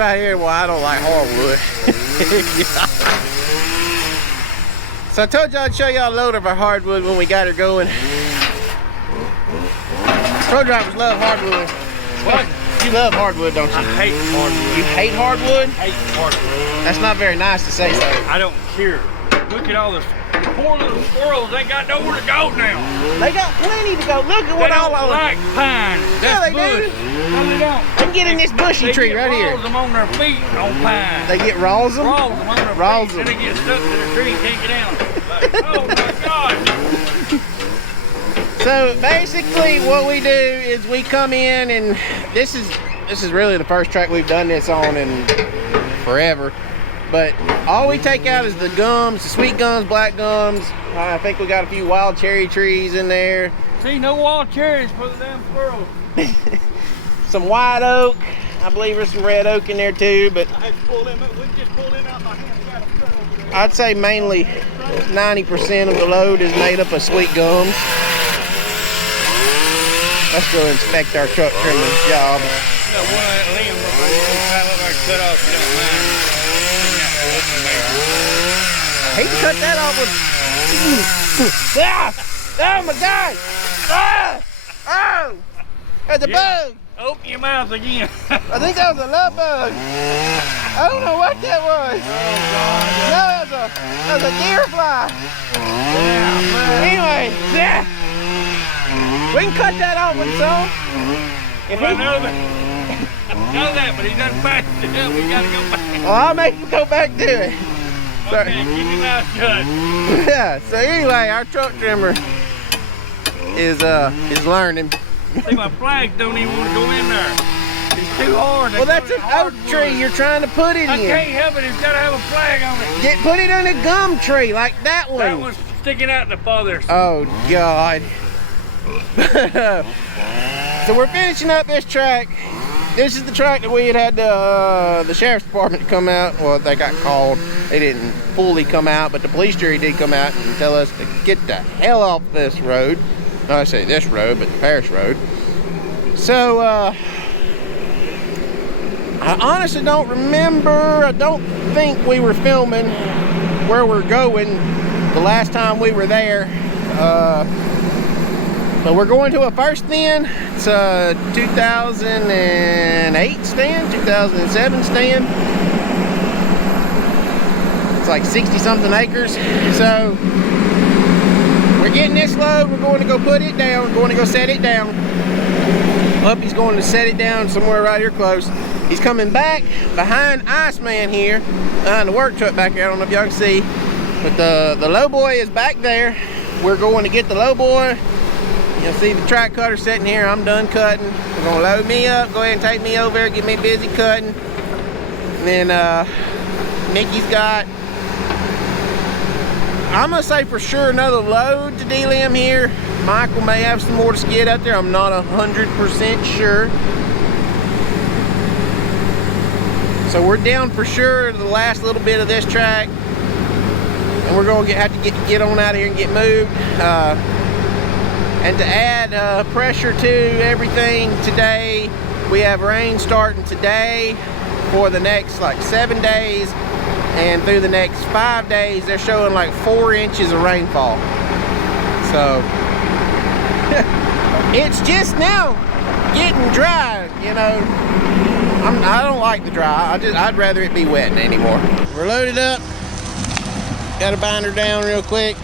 right here why I don't like hardwood. So I told you I'd show y'all a load of our hardwood when we got her going. Pro drivers love hardwood. What? You love hardwood, don't you? I hate hardwood. You hate hardwood? I hate hardwood. That's not very nice to say so. I don't care. Look at all this. Poor little squirrels, they got nowhere to go now. They got plenty to go. Look at what all of them. They don't like pine. That's they bush. do. No, they don't. They can get in this bushy tree right here. They get them on their feet on pine. They get raws them? Raws them on their Raws feet. them. And they get stuck to the tree and can't get down. Like, oh my God. So basically what we do is we come in, and this is really the first track we've done this on in forever. But all we take out is the gums, the sweet gums, black gums. I think we got a few wild cherry trees in there. See, no wild cherries for the damn squirrels. Some white oak. I believe there's some red oak in there too, but I pull them up. We can just pull them out by hand. We got a foot over there. I'd say mainly 90% of the load is made up of sweet gums. Let's go inspect our truck trimming job. You got one of that limb right there cut off, you don't mind. I hate to cut that off with... Ah! Oh my God! Ah! Oh! There's a bug! Open your mouth again. I think that was a love bug. I don't know what that was. Oh God. No, that was a deer fly. Yeah, Anyway, yeah. We can cut that off with some. Well, I know that, but he doesn't back it up. We gotta go back. Well, I'll make him go back to it. Okay, keep your mouth shut. Yeah, so anyway, our truck trimmer is learning. See, my flags don't even want to go in there. It's too hard. Well, that's an oak tree you're trying to put it in. I can't help it. It's got to have a flag on it. Put it on a gum tree like that one. That one's sticking out in the farthest. Oh, God. So we're finishing up this track. This is the track that we had the sheriff's department come out. Well, they got called. They didn't fully come out, but the police jury did come out and tell us to get the hell off this road. No, I say this road, but the parish road. So, I honestly don't remember. I don't think we were filming where we're going the last time we were there. But we're going to a first stand. It's a 2008 stand, 2007 stand. It's like 60-something acres. So we're getting this load. We're going to go put it down. We're going to go set it down. Puppy's going to set it down somewhere right here close. He's coming back behind Iceman here, behind the work truck back there. I don't know if y'all can see, but the low boy is back there. We're going to get the low boy. You'll see the track cutter sitting here. I'm done cutting. We're gonna load me up, go ahead and take me over there, get me busy cutting. And then Nikki's got, I'm gonna say for sure another load to delim here. Michael may have some more to skid out there. I'm not 100% sure. So we're down for sure to the last little bit of this track. And we're gonna have to get on out of here and get moved. And to add pressure to everything today, we have rain starting today for the next like 7 days, and through the next 5 days they're showing like 4 inches of rainfall. So it's just now getting dry, you know. I don't like the dry. I'd rather it be wet anymore. We're loaded up. Got to bind her down real quick.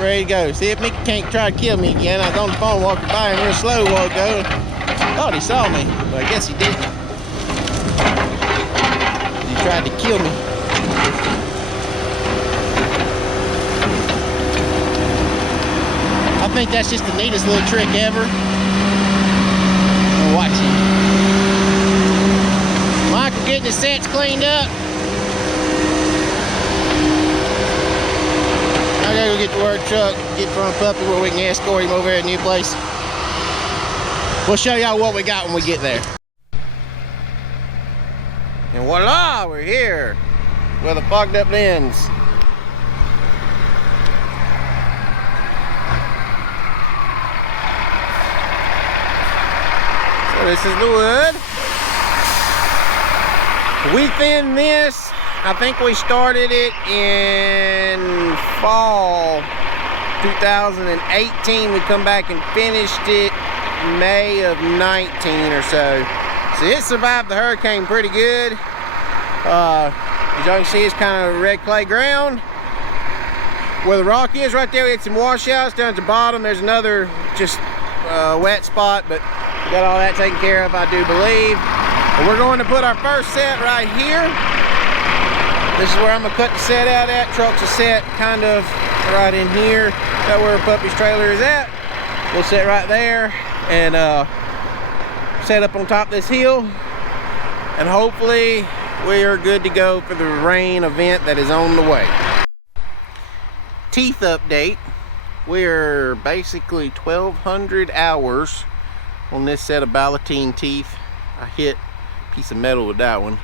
Ready to go. See if Mickey can't try to kill me again. I was on the phone walking by him real slow a while ago. Thought he saw me, but I guess he didn't. He tried to kill me. I think that's just the neatest little trick ever. Watch it. Michael getting his sets cleaned up. I gotta go get the work truck, get from Puppy where we can escort him over at a new place. We'll show y'all what we got when we get there. And voila, we're here with the fogged up lens. So this is the wood. We thinned this, I think we started it in fall 2018. We come back and finished it May of 19 or so. So it survived the hurricane pretty good. As y'all can see, it's kind of red clay ground. Where the rock is right there, it's some washouts. Down at the bottom, there's another just wet spot, but we got all that taken care of, I do believe. And we're going to put our first set right here. This is where I'm gonna cut the set out at. Truck's a set kind of right in here. That's where Puppy's trailer is at. We'll set right there and set up on top of this hill. And hopefully we are good to go for the rain event that is on the way. Teeth update. We're basically 1,200 hours on this set of Ballotine teeth. I hit a piece of metal with that one.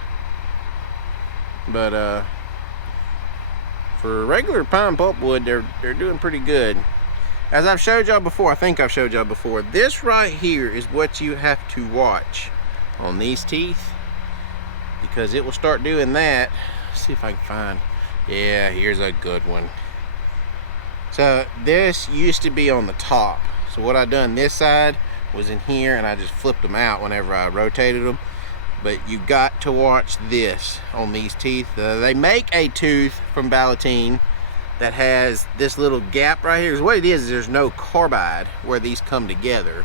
But for regular pine pulpwood, they're doing pretty good. As I've showed y'all before, I think I've showed y'all before, this right here is what you have to watch on these teeth, because it will start doing that. Let's see if I can find, yeah, here's a good one. So this used to be on the top. So what I done this side was in here, and I just flipped them out whenever I rotated them. But you got to watch this on these teeth. They make a tooth from Ballotine that has this little gap right here. What it is there's no carbide where these come together.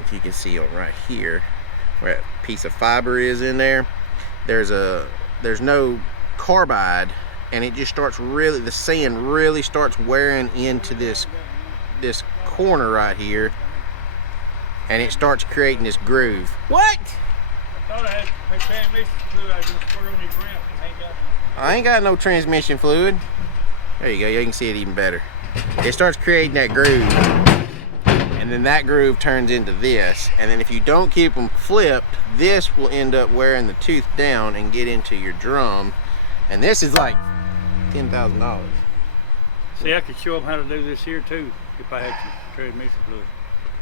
If you can see on right here where that piece of fiber is in there, there's no carbide, and it just starts really, the sand really starts wearing into this corner right here, and it starts creating this groove. What? I thought I had my transmission fluid. I was going to squirt on these ramps. I ain't got no transmission fluid. There you go, you can see it even better. It starts creating that groove, and then that groove turns into this, and then if you don't keep them flipped, this will end up wearing the tooth down and get into your drum, and this is like $10,000. See, I could show them how to do this here too if I had some transmission fluid.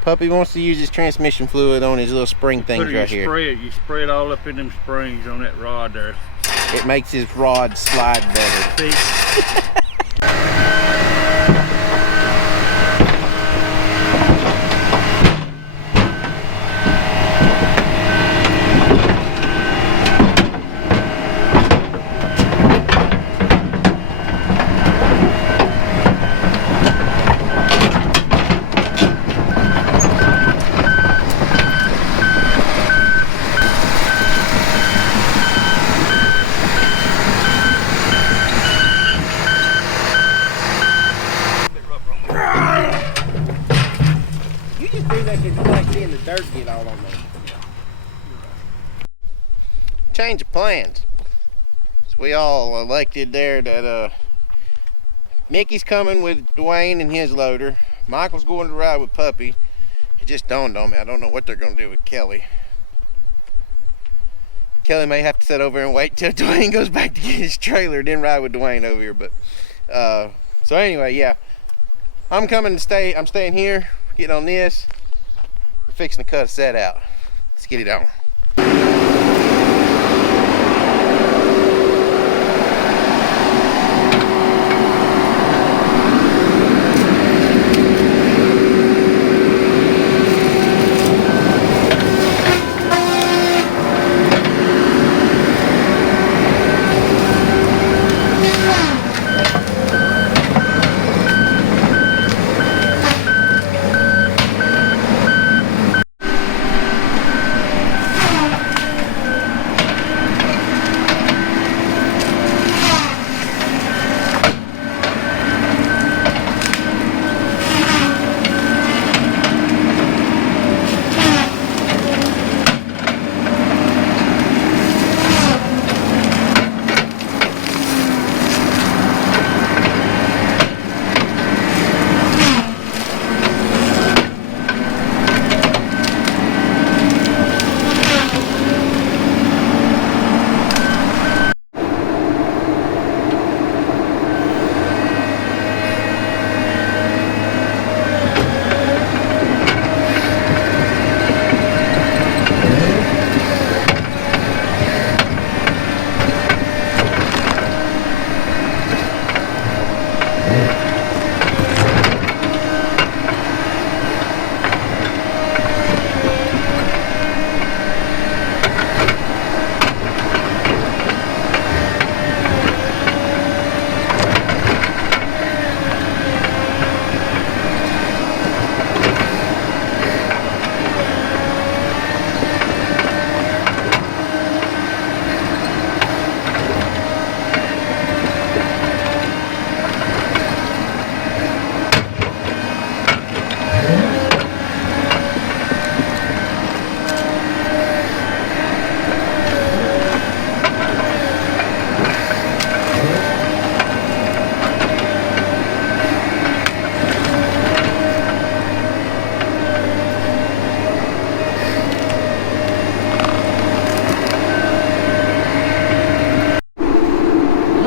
Puppy wants to use his transmission fluid on his little spring things right here. You spray it all up in them springs on that rod there. It makes his rod slide better. See? Change of plans. So we all elected there that Mickey's coming with Dwayne and his loader. Michael's going to ride with Puppy. It just dawned on me, I don't know what they're going to do with Kelly. Kelly may have to sit over and wait till Dwayne goes back to get his trailer, then ride with Dwayne over here. But so anyway, yeah, I'm staying here, getting on this. We're fixing to cut a set out. Let's get it on.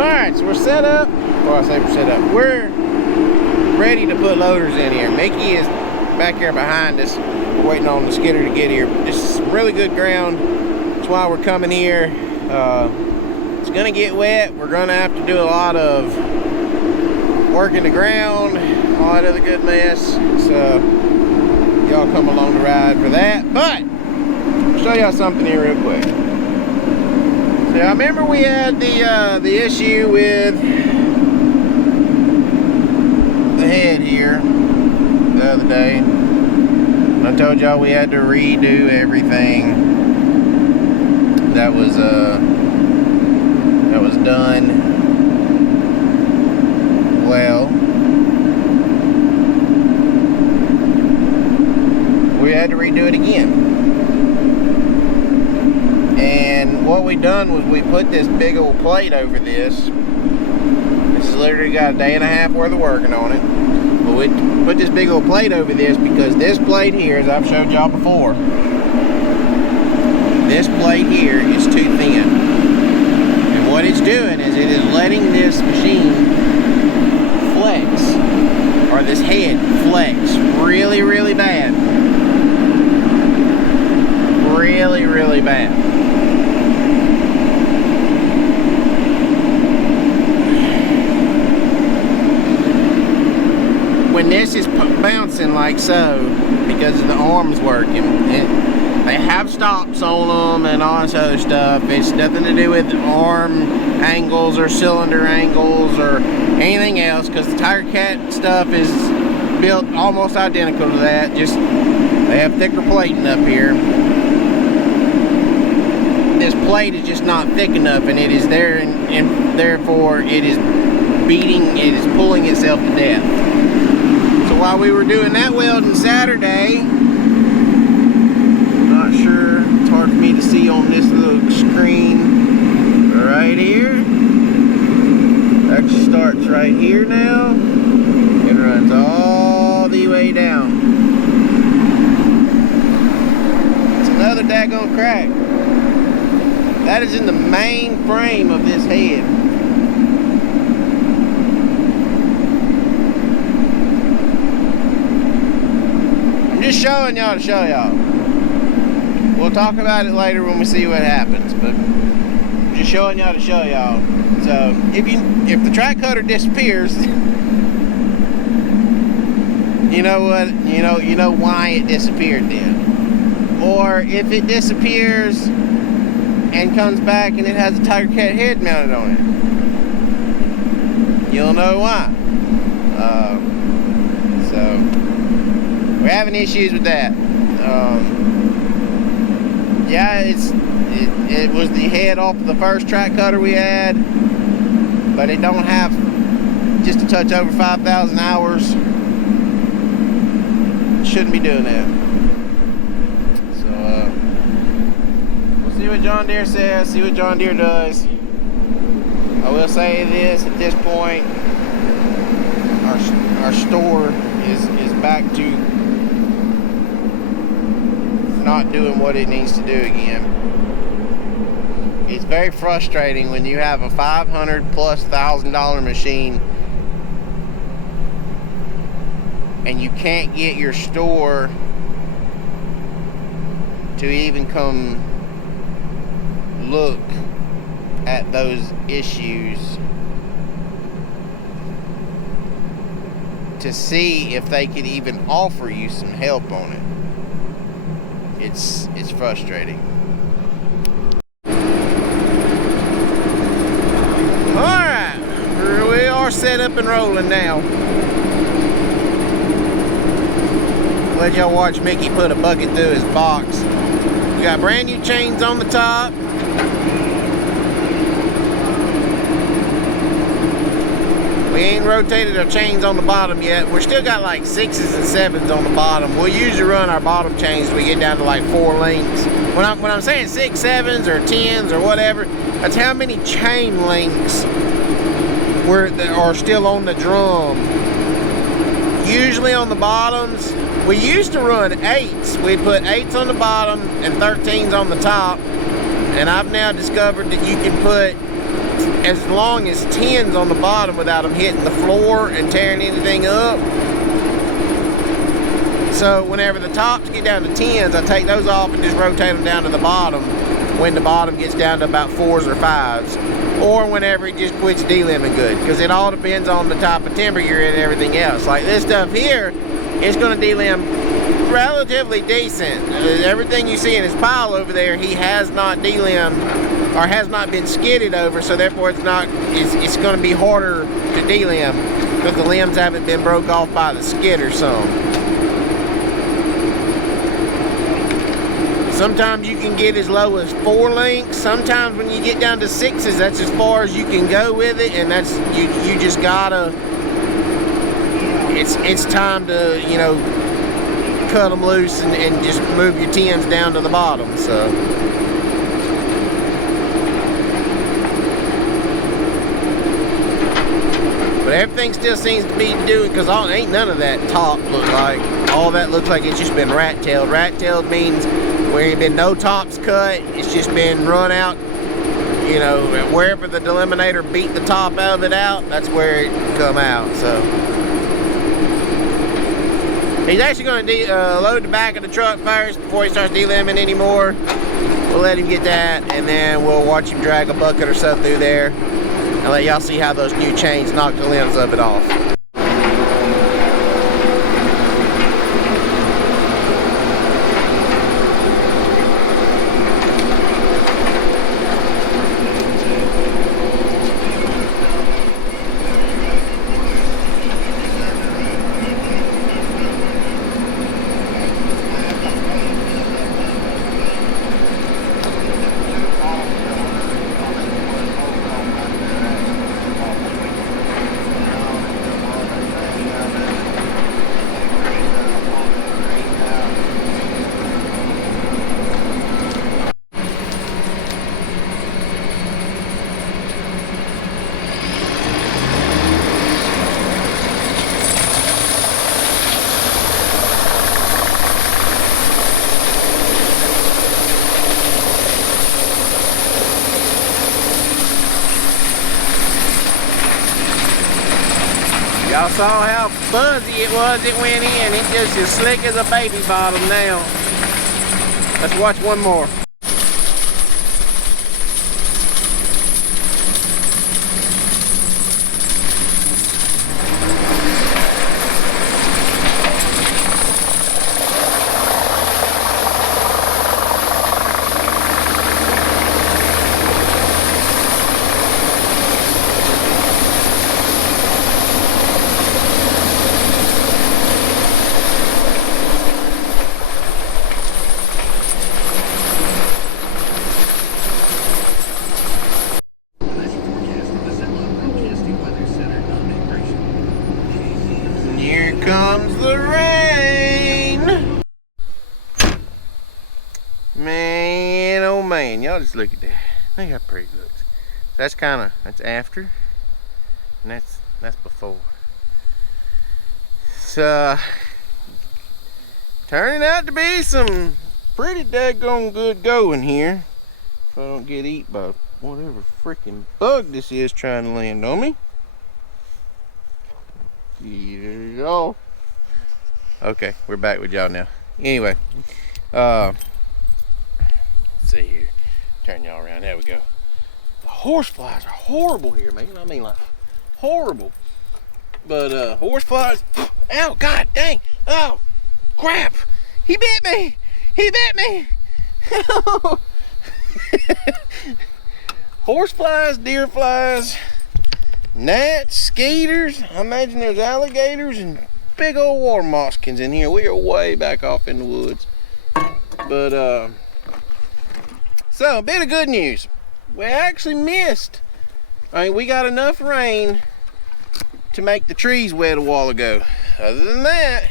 Alright, so we're set up. Well, I say we're set up. We're ready to put loaders in here. Mickey is back here behind us. We're waiting on the skidder to get here. This is really good ground. That's why we're coming here. It's gonna get wet. We're gonna have to do a lot of working the ground, all that other good mess. So y'all come along the ride for that. But I'll show y'all something here real quick. So I remember we had the issue with the head here the other day. I told y'all we had to redo everything that was done. Well, we had to redo it again. And what we done was we put this big old plate over this. This has literally got a day and a half worth of working on it. But we put this big old plate over this because this plate here, as I've showed y'all before, this plate here is too thin. And what it's doing is it is letting this machine flex, or this head flex really, really bad. Really, really bad. When this is bouncing like so, because the arm's working, they have stops on them and all this other stuff. It's nothing to do with arm angles or cylinder angles or anything else, because the Tigercat stuff is built almost identical to that. Just they have thicker plating up here. This plate is just not thick enough, and it is there, and therefore it is pulling itself to death. So while we were doing that welding Saturday, not sure, it's hard for me to see on this little screen right here. Actually starts right here now and runs all the way down. It's another daggone crack. That is in the main frame of this head. I'm just showing y'all to show y'all. We'll talk about it later when we see what happens, but I'm just showing y'all to show y'all. So if the track cutter disappears, you know what? You know why it disappeared then. Or if it disappears and comes back and it has a Tigercat head mounted on it, you'll know why. So we're having issues with that. Yeah, it was the head off of the first track cutter we had, but it don't have just a touch over 5,000 hours. Shouldn't be doing that. See what John Deere says, see what John Deere does. I will say this at this point, our store is back to not doing what it needs to do again. It's very frustrating when you have a $500,000+ machine and you can't get your store to even come look at those issues to see if they could even offer you some help on it. It's frustrating. Alright, we are set up and rolling now. Let y'all watch Mickey put a bucket through his box. We got brand new chains on the top. We ain't rotated our chains on the bottom yet. We're still got like 6s and 7s on the bottom. We'll usually run our bottom chains when we get down to like 4 links. When I'm saying 6, 7s or 10s or whatever, that's how many chain links are still on the drum. Usually on the bottoms, we used to run 8s. We'd put 8s on the bottom and 13s on the top. And I've now discovered that you can put as long as 10s on the bottom without them hitting the floor and tearing anything up. So whenever the tops get down to 10s, I take those off and just rotate them down to the bottom when the bottom gets down to about 4s or 5s, or whenever it just quits de-limbing good, because it all depends on the type of timber you're in and everything else. Like this stuff here, it's going to de-limb relatively decent. Everything you see in his pile over there, he has not de-limbed or has not been skidded over, so therefore it's going to be harder to de-limb because the limbs haven't been broke off by the skid or some. Sometimes you can get as low as 4 links. Sometimes when you get down to 6s, that's as far as you can go with it, and that's you just gotta. It's time to, you know, cut them loose and just move your 10s down to the bottom. So. But everything still seems to be doing, because ain't none of that top look like. All that looks like it's just been rat-tailed. Rat-tailed means there ain't been no tops cut. It's just been run out, you know, wherever the deliminator beat the top of it out, that's where it come out. So he's actually going to load the back of the truck first before he starts de-limbing anymore. We'll let him get that, and then we'll watch him drag a bucket or so through there and let y'all see how those new chains knock the limbs of it off. Y'all saw how fuzzy it was, it went in. It's just as slick as a baby bottom now. Let's watch one more. Comes the rain. Man, oh man, y'all just look at that. Look how pretty it looks. That's after, and that's before. So turning out to be some pretty daggone good going here. If I don't get eat by whatever freaking bug this is trying to land on me. Y'all. Okay, we're back with y'all now. Anyway, let's see here. Turn y'all around. There we go. The horseflies are horrible here, man. I mean, like horrible. But horseflies, Ow, god dang. Oh, crap. He bit me. He bit me. Horse flies, deer flies, gnats, skeeters. I imagine there's alligators and big old water moskins in here. We are way back off in the woods. But, so a bit of good news. We actually missed. I mean, we got enough rain to make the trees wet a while ago. Other than that,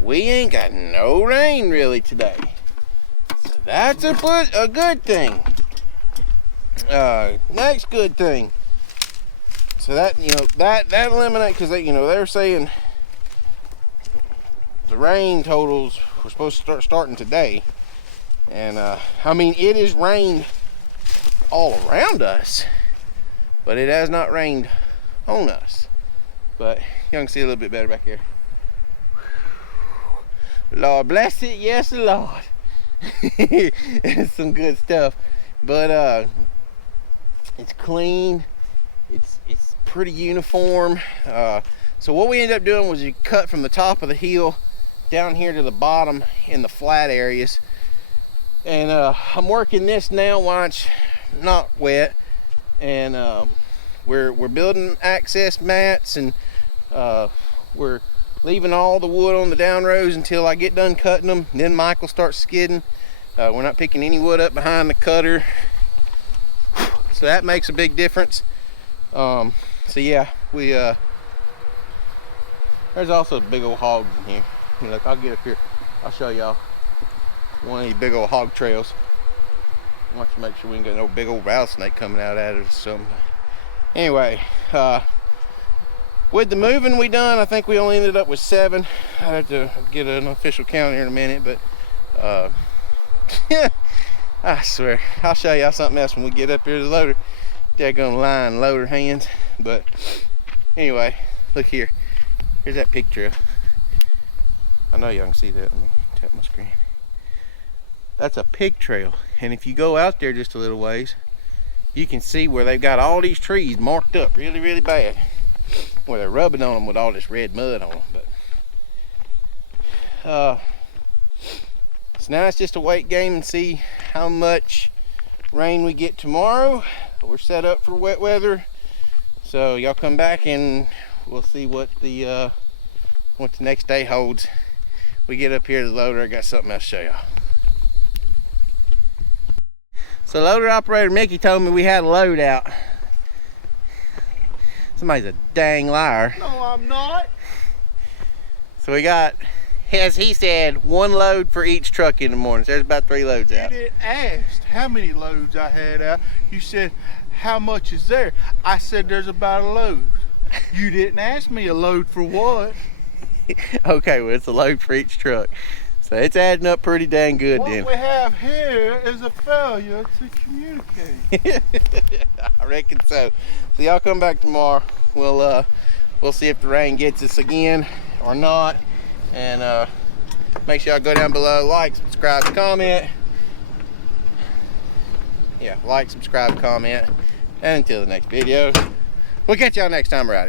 we ain't got no rain really today. So that's a good thing. Next good thing. So that, you know, that eliminates, because they were saying the rain totals were supposed to start starting today. And I mean, it has rained all around us, but it has not rained on us. But you can see a little bit better back here. Lord bless it, yes Lord. It's some good stuff. But it's clean, it's pretty uniform. So what we ended up doing was you cut from the top of the hill down here to the bottom in the flat areas. And I'm working this now while it's not wet, and we're building access mats, and we're leaving all the wood on the down rows until I get done cutting them. Then Mike will start skidding. We're not picking any wood up behind the cutter, so that makes a big difference. So yeah, we there's also big old hogs in here. Look, I'll get up here, I'll show y'all one of these big old hog trails. I want to make sure we ain't got no big old rattlesnake coming out at us or something. Anyway, with the moving we done, I think we only ended up with 7. I have to get an official count here in a minute, but I swear, I'll show y'all something else when we get up here to the loader. They're gonna line loader hands. But anyway, look here. Here's that pig trail. I know y'all can see that. Let me tap my screen. That's a pig trail, and if you go out there just a little ways, you can see where they've got all these trees marked up really, really bad, where they're rubbing on them with all this red mud on them. But so now it's just a wait game and see how much rain we get tomorrow. We're set up for wet weather, so y'all come back and we'll see what the next day holds. We get up here to the loader. I got something else to show y'all. So loader operator Mickey told me we had a load out. Somebody's a dang liar. No, I'm not. So we got, as he said, 1 load for each truck in the morning. So there's about 3 loads out. You didn't ask how many loads I had out. You said, how much is there? I said, there's about a load. You didn't ask me a load for what. Okay, well, it's a load for each truck. So it's adding up pretty dang good what then. What we have here is a failure to communicate. I reckon so. So y'all come back tomorrow. We'll see if the rain gets us again or not. And make sure y'all go down below, like, subscribe, comment. Yeah, like, subscribe, comment. And until the next video, we'll catch y'all next time around.